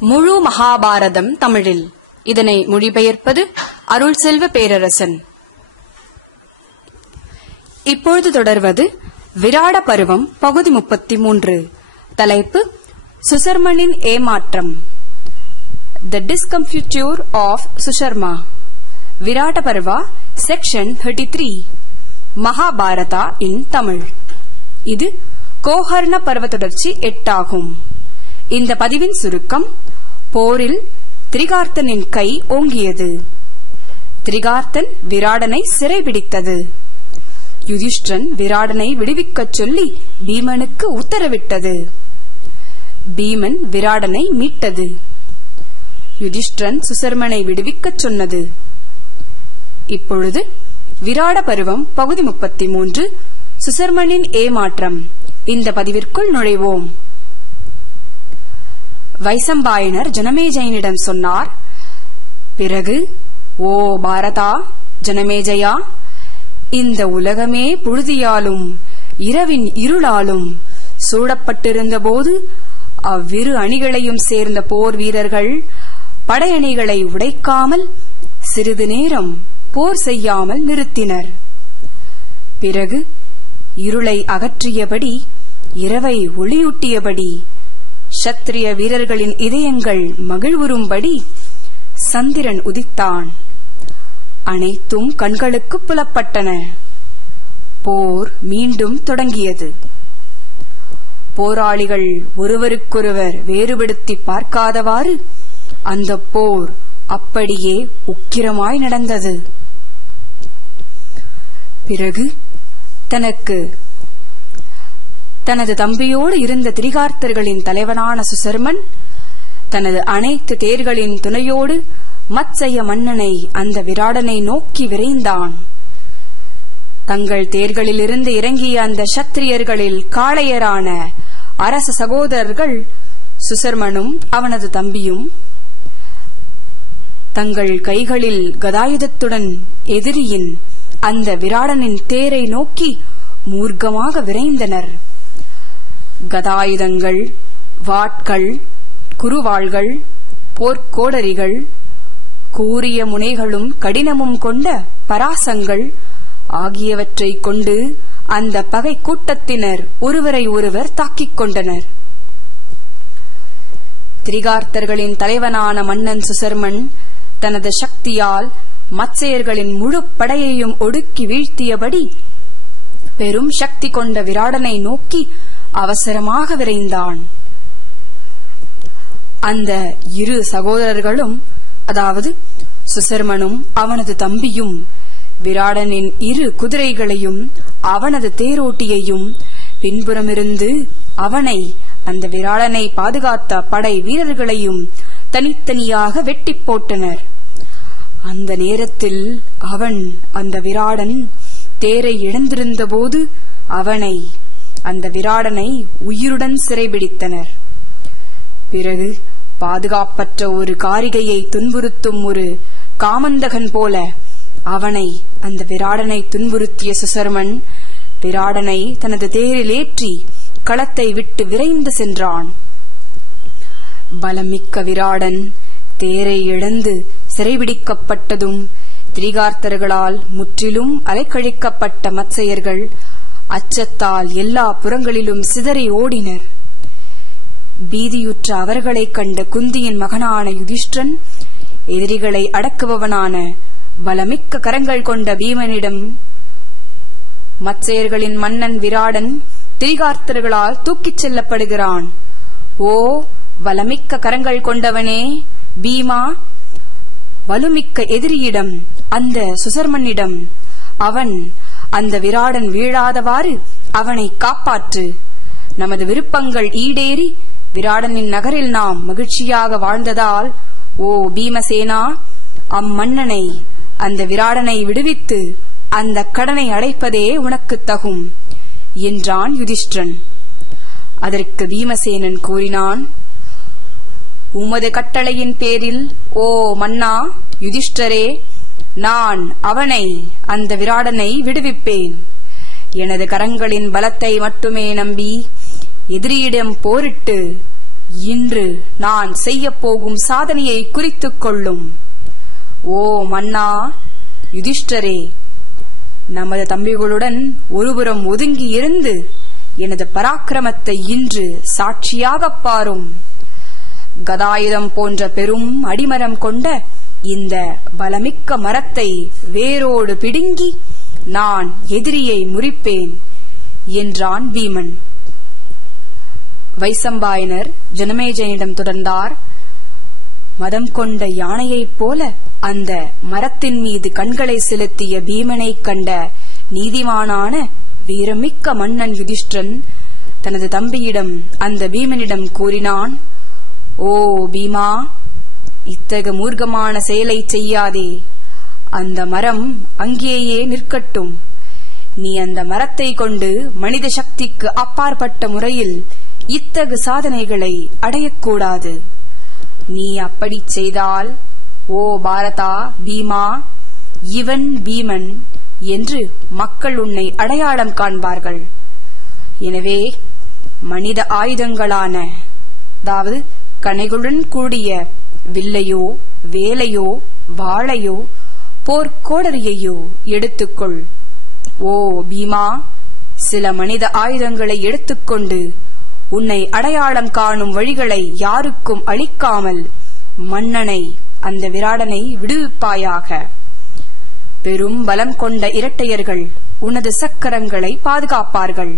முழு மகாபாரதம் தமிழில். இதனை மொழிபெயர்ப்பது அருள் செல்வ பேரரசன். இப்பொழுது தொடர்வது விராட பருவம் பகுதி முப்பத்தி மூன்று தலைப்பு சுசர்மனின் ஏமாற்றம். The discomfiture of Susharma Virata Parva section thirty three Mahabharata in Tamil. இது கோஹர்ண பருவ தொடர்ச்சி எட்டாகும். இந்த பதிவின் சுருக்கம் போரில் திரிகார்த்தனின் கை ஓங்கியது. திரிகார்த்தன் விராடனை சிறைபிடித்தது யுதிஷ்டன் விராடனை விடுவிக்கச் சொல்லி பீமனுக்கு உத்தரவிட்டது. பீமன் விராடனை மீட்டது. யுதிஷ்டன் சுசர்மனை விடுவிக்கச் சொன்னது. இப்பொழுது விராட பருவம் பகுதி முப்பத்தி மூன்று சுசர்மனின் ஏமாற்றம். இந்த பதிவிற்குள் நுழைவோம். வைசம்பாயனர் ஜனமேஜயனிடம் சொன்னார் பிறகு ஓ பாரதா ஜனமேஜயா இந்த உலகமே புழுதியாலும் இரவின் இருளாலும் சூடப்பட்டிருந்தபோது அவ்விரு அணிகளையும் சேர்ந்த போர் வீரர்கள் படையணிகளை உடைக்காமல் சிறிது நேரம் போர் செய்யாமல் நிறுத்தினர். பிறகு இருளை அகற்றியபடி இரவை ஒளியூட்டியபடி சத்திரிய வீரர்களின் இதயங்கள் மகிழ்வுறும்படி சந்திரன் உதித்தான். அனைத்தும் கண்களுக்கு புலப்பட்டன. போர் மீண்டும் தொடங்கியது. போராளிகள் ஒருவருக்கொருவர் வேறுபடுத்தி பார்க்காதவாறு அந்த போர் அப்படியே உக்கிரமாய் நடந்தது. பிறகு தனக்கு தனது தம்பியோடு இருந்த திரிகார்த்தர்களின் தலைவனான சுசர்மன் தனது அனைத்து தேர்களின் துணையோடு மத்சய மன்னனை அந்த விராடனை நோக்கி விரைந்தான். தங்கள் தேர்களிலிருந்து இறங்கிய அந்த சத்திரியர்களில் காளையரான அரச சகோதரர்கள் சுசர்மனும் அவனது தம்பியும் தங்கள் கைகளில் கதாயுதத்துடன் எதிரியின் அந்த விராடனின் தேரை நோக்கி மூர்க்கமாக விரைந்தனர். கதாயுதங்கள் வாட்கள் குருவாள்கள் போர்க்கோடரிகள் கூறிய முனைகளும் கடினமும் கொண்ட பராசங்கள் ஆகியவற்றைக் கொண்டு அந்த பகை கூட்டத்தினர் ஒருவரை ஒருவர் தாக்கிக் கொண்டனர். திரிகார்த்தர்களின் தலைவனான மன்னன் சுசர்மன் தனது சக்தியால் மத்சயர்களின் முழு படையையும் ஒடுக்கி வீழ்த்தியபடி பெரும் சக்தி கொண்ட விராடனை நோக்கி அவசரமாக விரைந்தான். அந்த இரு சகோதரர்களும் அதாவது சுசர்மனும் அவனது தம்பியும் விராடனின் இரு குதிரைகளையும் அவனது தேரோட்டியையும் பின்புறமிருந்து அவனை அந்த விராடனை பாதுகாத்த படை வீரர்களையும் தனித்தனியாக வெட்டி போட்டனர். அந்த நேரத்தில் அவன் அந்த விராடன் தேரை இழந்திருந்தபோது அவனை அந்த விராடனை உயிருடன் சிறைபிடித்தனர். பிறகு பாதுகாப்பற்ற ஒரு காரிகையை துன்புறுத்தும் ஒரு காமந்தகன் போல அவனை அந்த விராடனை துன்புறுத்திய சுசர்மன் விராடனை தனது தேரில் ஏற்றி களத்தை விட்டு விரைந்து சென்றான். பலமிக்க விராடன் தேரை இழந்து சிறைபிடிக்கப்பட்டதும் திரிகார்த்தர்களால் முற்றிலும் அலைக்கழிக்கப்பட்ட மத்சையர்கள் அச்சத்தால் எல்லா புறங்களிலும் சிதறி ஓடினர். பீதியுற்ற அவர்களைக் கண்ட குந்தியின் மகனான யுதிஷ்டன் எதிரிகளை அடக்குபவனான பலமிக்க கரங்கள் கொண்ட பீமனிடம் மச்சையர்களின் மன்னன் விராடன் திரிகார்த்தர்களால் தூக்கிச் செல்லப்படுகிறான். ஓ வலமிக்க கரங்கள் கொண்டவனே பீமா வலுமிக்க எதிரியிடம் அந்த சுசர்மனிடம் அவன் அந்த விராடன் வீழாதவாறு அவனை காப்பாற்று. நமது விருப்பங்கள் ஈடேறி விராடனின் நகரில் நாம் மகிழ்ச்சியாக வாழ்ந்ததால் ஓ பீமசேனா அம்மன்னனை அந்த விராடனை விடுவித்து அந்த கடனை அடைப்பதே உனக்கு தகும் என்றான் யுதிஷ்டன் அதற்கு பீமசேனன் கூறினான் உமது கட்டளையின் பேரில் ஓ மன்னா யுதிஷ்டரே நான் அவனை அந்த விராடனை விடுவிப்பேன். எனது கரங்களின் பலத்தை மட்டுமே நம்பி எதிரியிடம் போரிட்டு இன்று நான் செய்யப் போகும் சாதனையை குறித்துக் கொள்ளும். ஓ மன்னா யுதிஷ்டரே நமது தம்பிகளுடன் ஒருபுறம் ஒதுங்கி இருந்து எனது பராக்கிரமத்தை இன்று சாட்சியாகப் பாரும். கதாயுதம் போன்ற பெரும் அடிமரம் கொண்ட இந்த பலமிக்க மரத்தை வேரோடு பிடுங்கி நான் எதிரியை முறிப்பேன் என்றான் பீமன் வைசம்பாயனர் ஜனமேஜனிடம் தொடர்ந்தார். மதம் கொண்ட யானையைப் போல அந்த மரத்தின் மீது கண்களை செலுத்திய பீமனைக் கண்ட நீதிமானான வீரமிக்க மன்னன் யுதிஷ்டன் தனது தம்பியிடம் அந்த பீமனிடம் கூறினான் ஓ பீமா இத்தகு மூர்க்கமான செயலை செய்யாதே. அந்த மரம் அங்கேயே நிற்கட்டும். நீ அந்த மரத்தை கொண்டு மனித சக்திக்கு அப்பாற்பட்ட முறையில் இத்தகு சாதனைகளை அடையக்கூடாது. நீ அப்படி செய்தால் ஓ பாரதா பீமா இவன் பீமன் என்று மக்கள் உன்னை அடையாளம் காண்பார்கள். எனவே மனித ஆயுதங்களான அதாவது கணைகளுடன் கூடிய வில்லையோ வேலையோ வாளையோ போர்க்கோடரியையோ எடுத்துக்கொள். ஓ பீமா சில மனித ஆயுதங்களை எடுத்துக்கொண்டு உன்னை அடையாளம் காணும் வழிகளை யாருக்கும் அளிக்காமல் மன்னனை அந்த விராடனை விடுவிப்பாயாக. பெரும் பலம் கொண்ட இரட்டையர்கள் உனது சக்கரங்களை பாதுகாப்பார்கள்.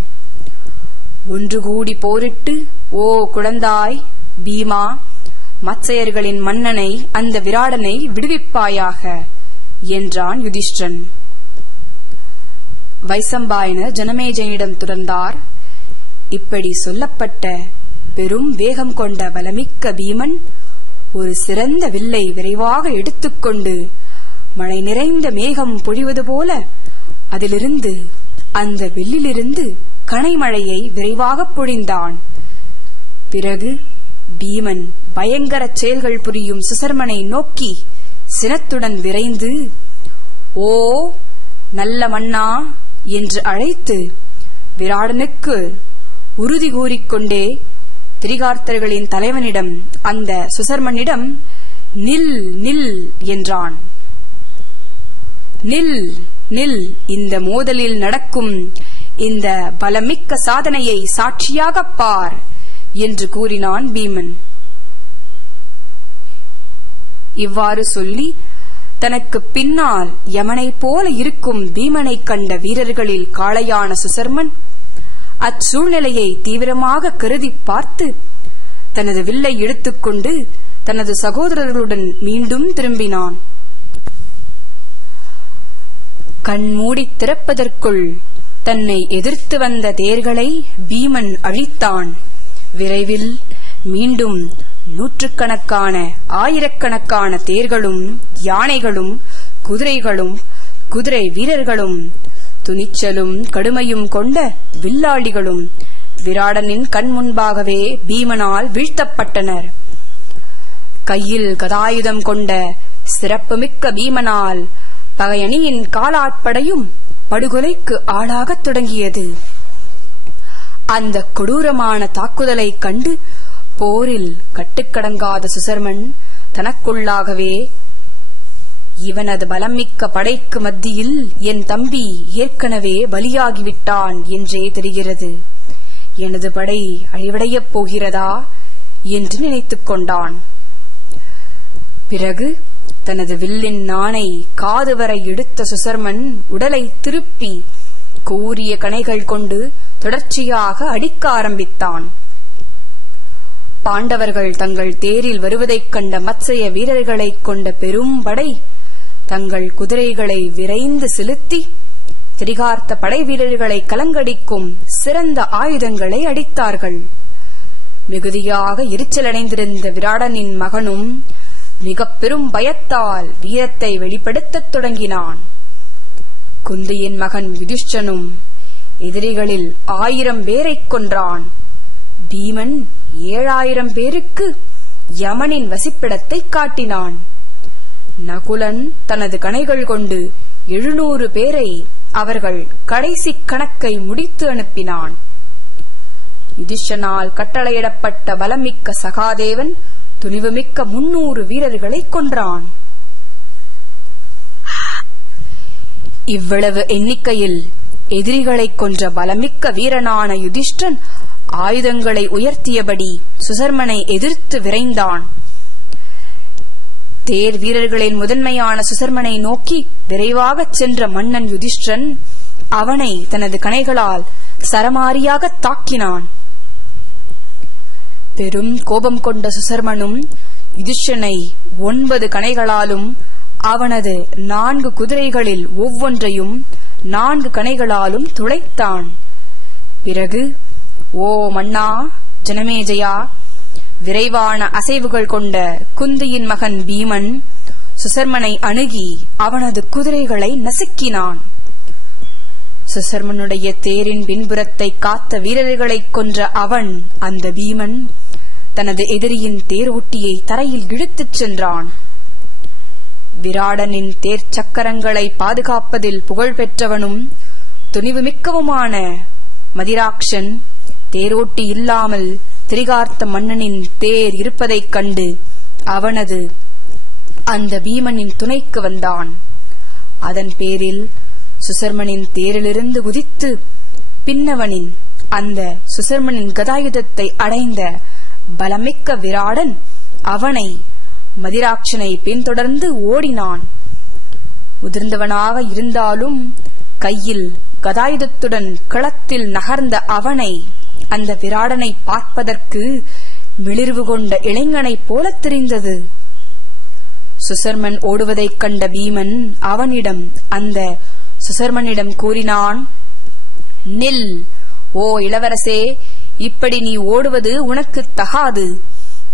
ஒன்று கூடி போரிட்டு ஓ குழந்தாய் பீமா மச்சையர்களின் மன்னனை அந்த விராடனை விடுவிப்பாயாக என்றான் யுதிஷ்டன் வைசம்பாயனர் ஜனமேஜனிடம் துறந்தார். இப்படி சொல்லப்பட்ட பெரும் வேகம் கொண்ட பலமிக்க பீமன் ஒரு சிறந்த வில்லை விரைவாக எடுத்துக்கொண்டு மழை நிறைந்த மேகம் பொழிவது போல அதிலிருந்து அந்த வில்லிலிருந்து கனைமழையை விரைவாக பொழிந்தான். பிறகு பீமன் பயங்கர செயல்கள் புரியும் சுசர்மனை நோக்கி சினத்துடன் விரைந்து ஓ நல்ல மன்னா என்று அழைத்து விராடனுக்கு உறுதி கூறிக்கொண்டே திரிகார்த்தர்களின் தலைவனிடம் அந்த சுசர்மனிடம் நில் நில் என்றான். நில் நில் இந்த மோதலில் நடக்கும் இந்த பலமிக்க சாதனையை சாட்சியாகப் பார். என்று கூறினான் பீமன். இவ்வாறு சொல்லி தனக்கு பின்னால் யமனைப் போல இருக்கும் பீமனைக் கண்ட வீரர்களில் காளையான சுசர்மன் அச்சூழ்நிலையை தீவிரமாக கருதி பார்த்து தனது வில்லை எடுத்துக்கொண்டு தனது சகோதரர்களுடன் மீண்டும் திரும்பினான். கண்மூடி திறப்பதற்குள் தன்னை எதிர்த்து வந்த தேர்களை பீமன் அழித்தான். விரைவில் மீண்டும் நூற்றுக்கணக்கான ஆயிரக்கணக்கான தேர்களும் யானைகளும் குதிரைகளும் குதிரை வீரர்களும் துணிச்சலும் கடுமையும் கொண்ட வில்லாளிகளும் விராடனின் கண் முன்பாகவே பீமனால் வீழ்த்தப்பட்டனர். கையில் கதாயுதம் கொண்ட சிறப்புமிக்க பீமனால் பகையணியின் காலாட்படையும் படுகொலைக்கு ஆளாகத் தொடங்கியது. அந்த கொடூரமான தாக்குதலைக் கண்டு போரில் கட்டுக்கடங்காத சுசர்மன் தனக்குள்ளாகவே இவனது பலமிக்க படைக்கு மத்தியில் என் தம்பி ஏற்கனவே பலியாகிவிட்டான் என்றே தெரிகிறது. எனது படை அழிவடையப் போகிறதா என்று நினைத்துக் கொண்டான். பிறகு தனது வில்லின் நாணை காது வரை எடுத்த சுசர்மன் உடலை திருப்பி கூரிய கணைகள் கொண்டு தொடர்ச்சியாக அடிக்க ஆரம்பித்தான். பாண்டவர்கள் தங்கள் தேரில் வருவதைக் கண்ட மத்சய வீரர்களைக் கொண்ட பெரும் படை தங்கள் குதிரைகளை விரைந்து செலுத்தி திரிகார்த்த படை வீரர்களை கலங்கடிக்கும் சிறந்த ஆயுதங்களை அடித்தார்கள். மிகுதியாக எரிச்சலடைந்திருந்த விராடனின் மகனும் மிகப்பெரும் பயத்தால் வீரத்தை வெளிப்படுத்தத் தொடங்கினான். குந்தியின் மகன் யுதிஷ்டனும் எதிரிகளில் ஆயிரம் பேரைக் கொன்றான். பீமன் ஏழாயிரம் பேருக்கு யமனின் வசிப்பிடத்தை காட்டினான். நகுலன் தனது கணைகள் கொண்டு எழுநூறு பேரை அவர்கள் கடைசி கணக்கை முடித்து அனுப்பினான். யுதிஷனால் கட்டளையிடப்பட்ட பலமிக்க சகாதேவன் துணிவுமிக்க முன்னூறு வீரர்களை கொன்றான். இவ்வளவு எண்ணிக்கையில் எதிரிகளைக் கொன்ற பலமிக்க வீரனான யுதிஷ்டன் ஆயுதங்களை உயர்த்தியபடி சுசர்மனை எதிர்த்து விரைந்தான். தேர் வீரர்களின் முதன்மையான சுசர்மனை நோக்கி விரைவாகச் சென்ற மன்னன் யுதிஷ்டன் அவனை தனது கணைகளால் சரமாரியாக தாக்கினான். பெரும் கோபம் கொண்ட சுசர்மனும் யுதிஷ்டனை ஒன்பது கணைகளாலும் அவனது நான்கு குதிரைகளில் ஒவ்வொன்றையும் நான்கு கணைகளாலும் துளைத்தான். பிறகு ஓ மன்னா ஜனமேஜயா விரைவான அசைவுகள் கொண்ட குந்தியின் மகன் பீமன் சுசர்மனை அணுகி அவனது குதிரைகளை நசுக்கினான். சுசர்மனுடைய தேரின் பின்புறத்தை காத்த வீரர்களைக் கொன்ற அவன் அந்த பீமன் தனது எதிரியின் தேர் ஒட்டியை தரையில் இழுத்துச் சென்றான். விராடனின் தேர் சக்கரங்களை பாதுகாப்பதில் புகழ் பெற்றவனும் துணிவுமிக்கவுமான மதிராக்ஷன் தேரோட்டி இல்லாமல் திரிகார்த்த மன்னனின் தேர் இருப்பதைக் கண்டு அவனது அந்த பீமனின் துணைக்கு வந்தான். அதன் பேரில் சுசர்மனின் தேரிலிருந்து குதித்து பின்னவனின் அந்த சுசர்மனின் கதாயுதத்தை அடைந்த பலமிக்க விராடன் அவனை மதிராட்சனை பின்தொடர்ந்து ஓடினான். உதிர்ந்தவனாக இருந்தாலும் கையில் கதாயுதத்துடன் களத்தில் நகர்ந்த அவனை அந்த விராடனை பார்ப்பதற்கு மிளிர்வு கொண்ட இளைஞனைப் போலத் தெரிந்தது. சுசர்மன் ஓடுவதைக் கண்ட பீமன் அவனிடம் அந்த சுசர்மனிடம் கூறினான் நில் ஓ இளவரசே இப்படி நீ ஓடுவது உனக்குத் தகாது.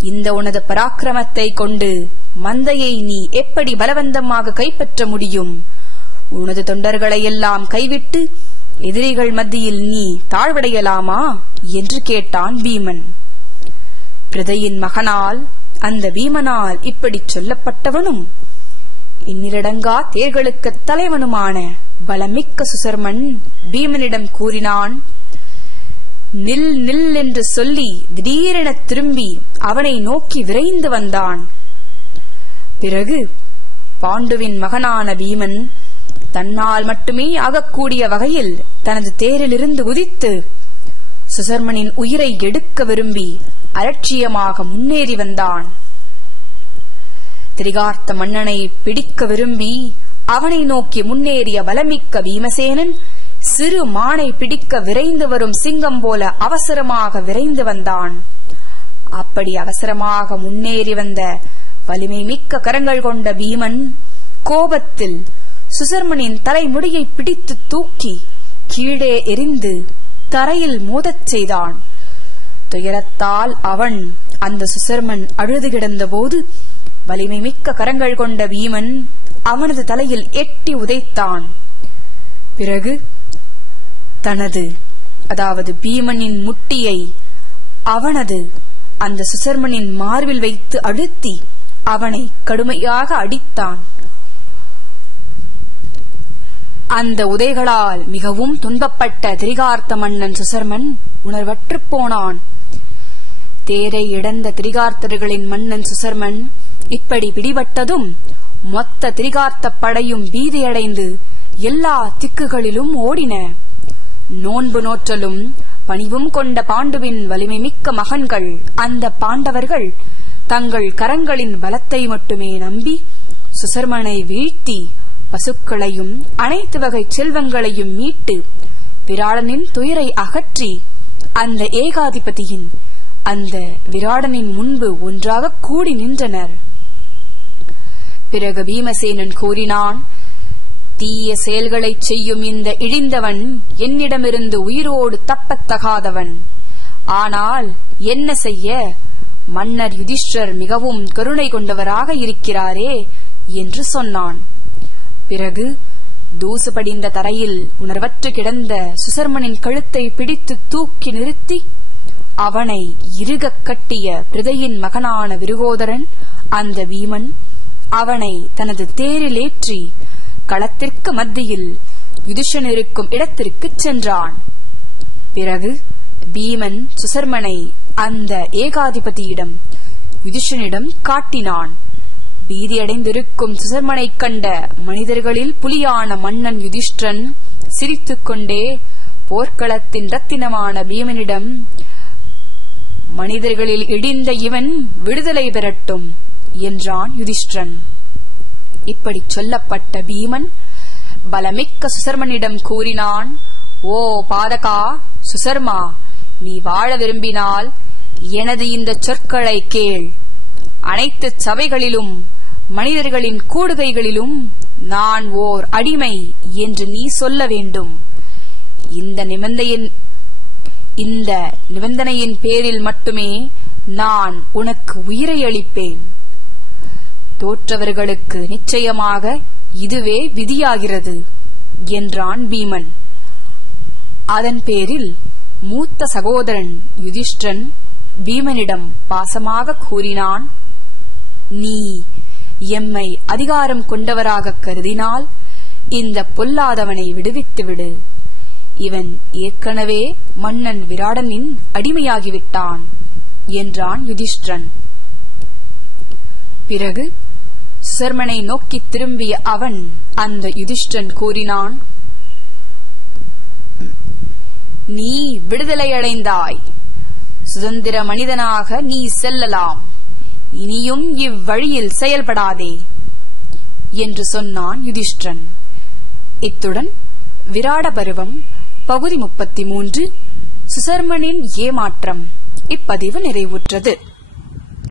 இந்த உனது பராக்கிரமத்தை கொண்டு மந்தையை நீ எப்படி பலவந்தமாக கைப்பற்ற முடியும்? உனது தொண்டர்களை எல்லாம் கைவிட்டு எதிரிகள் மத்தியில் நீ தாழ்வடையலாமா? என்று கேட்டான் பீமன். பிரதையின் மகனால் அந்த பீமனால் இப்படிச் சொல்லப்பட்டவனும் இன்னிரடங்கா தேர்களுக்கு தலைவனுமான பலமிக்க சுசர்மன் பீமனிடம் கூறினான் நில் நில் என்று சொல்லி திடீரென திரும்பி அவனை நோக்கி விரைந்து வந்தான். பிறகு பாண்டுவின் மகனான பீமன் தன்னால் மட்டுமே ஆகக்கூடிய வகையில் தனது தேரிலிருந்து உதித்து சுசர்மனின் உயிரை எடுக்க விரும்பி அலட்சியமாக முன்னேறி வந்தான். திரிகார்த்த மன்னனை பிடிக்க விரும்பி அவனை நோக்கி முன்னேறிய பலமிக்க பீமசேனன் சிறு மானை பிடிக்க விரைந்து வரும் சிங்கம் போல அவசரமாக விரைந்து வந்தான். அப்படி அவசரமாக முன்னேறி வந்த வலிமை மிக்க கரங்கள் கொண்ட பீமன் கோபத்தில் சுசர்மனின் தலைமுடியை பிடித்து தூக்கி கீழே எரிந்து தரையில் மோதச் செய்தான். துயரத்தால் அவன் அந்த சுசர்மன் அழுது கிடந்தபோது வலிமை மிக்க கரங்கள் கொண்ட பீமன் அவனது தலையில் எட்டி உதைத்தான். பிறகு தனது அதாவது பீமனின் முட்டியை அவனது அந்த சுசர்மனின் மார்பில் வைத்து அழுத்தி அவனை கடுமையாக அடித்தான். அந்த உதைகளால் மிகவும் துன்பப்பட்ட திரிகார்த்த மன்னன் சுசர்மன் உணர்வற்றுப் போனான். தேரை இழந்த திரிகார்த்தர்களின் மன்னன் சுசர்மன் இப்படி பிடிபட்டதும் மொத்த திரிகார்த்த படையும் பீதியடைந்து எல்லா திக்குகளிலும் ஓடின. நோன்பு நோற்றலும் பணிவும் கொண்ட பாண்டுவின் வலிமை மிக்க மகன்கள் அந்த பாண்டவர்கள் தங்கள் கரங்களின் பலத்தை மட்டுமே நம்பி சுசர்மனை வீழ்த்தி பசுக்களையும் அனைத்து வகை செல்வங்களையும் மீட்டு விராடனின் துயரை அகற்றி அந்த ஏகாதிபதியின் அந்த விராடனின் முன்பு ஒன்றாக கூடி நின்றனர். பிறகு பீமசேனன் கூறினான் தீய செயல்களைச் செய்யும் இந்த இழிந்தவன் என்னிடமிருந்து உயிரோடு தப்பத்தகாதவன். ஆனால் என்ன செய்ய? மன்னர் யுதிஷ்டர் மிகவும் கருணை கொண்டவராக இருக்கிறாரே என்று சொன்னான். பிறகு தூசு படிந்த தரையில் உணர்வற்று கிடந்த சுசர்மனின் கழுத்தை பிடித்து தூக்கி நிறுத்தி அவனை இருகக் கட்டிய பிரதையின் மகனான விருகோதரன் அந்த வீமன் அவனை தனது தேரில் ஏற்றி களத்திற்கு மத்தியில் யுதிஷன் இருக்கும் இடத்திற்குச் சென்றான். பிறகு பீமன் சுசர்மனை அந்த ஏகாதிபதியிடம் யுதிஷனிடம் காட்டினான். பீதியடைந்திருக்கும் சுசர்மனைக் கண்ட மனிதர்களில் புலியான மன்னன் யுதிஷ்டன் சிரித்துக்கொண்டே போர்க்களத்தின் ரத்தினமான பீமனிடம் மனிதர்களில் இடிந்த இவன் விடுதலை பெறட்டும் என்றான் யுதிஷ்டன் இப்படி சொல்லப்பட்ட பீமன் பலமிக்க சுசர்மனிடம் கூறினான் ஓ பாதகா சுசர்மா நீ வாழ விரும்பினால் எனது இந்த சொற்களை கேள். அனைத்து சபைகளிலும் மனிதர்களின் கூடுகைகளிலும் நான் ஓர் அடிமை என்று நீ சொல்ல வேண்டும். இந்த நிபந்தையின் இந்த நிபந்தனையின் பேரில் மட்டுமே நான் உனக்கு உயிரை அளிப்பேன். தோற்றவர்களுக்கு நிச்சயமாக இதுவே விதியாகிறது என்றான் பீமன். அதன் பேரில் மூத்த சகோதரன் யுதிஷ்டன் பீமனிடம் பாசமாக கூறினான் நீ எம்மை அதிகாரம் கொண்டவராக கருதினால் இந்த பொல்லாதவனை விடுவித்துவிடு இவன் ஏற்கனவே மன்னன் விராடனின் அடிமையாகிவிட்டான் என்றான் யுதிஷ்டன் பிறகு சர்மனை நோக்கித் திரும்பிய அவன் அந்த யுதிஷ்டன் கூறினான் நீ விடுதலையடைந்தாய் சுதந்திர மனிதனாக நீ செல்லலாம். இனியும் இவ்வழியில் செயல்படாதே என்று சொன்னான் யுதிஷ்டன் இத்துடன் விராட பருவம் பகுதி முப்பத்தி மூன்று. சுசர்மனின் ஏமாற்றம் இப்பதிவு நிறைவுற்றது.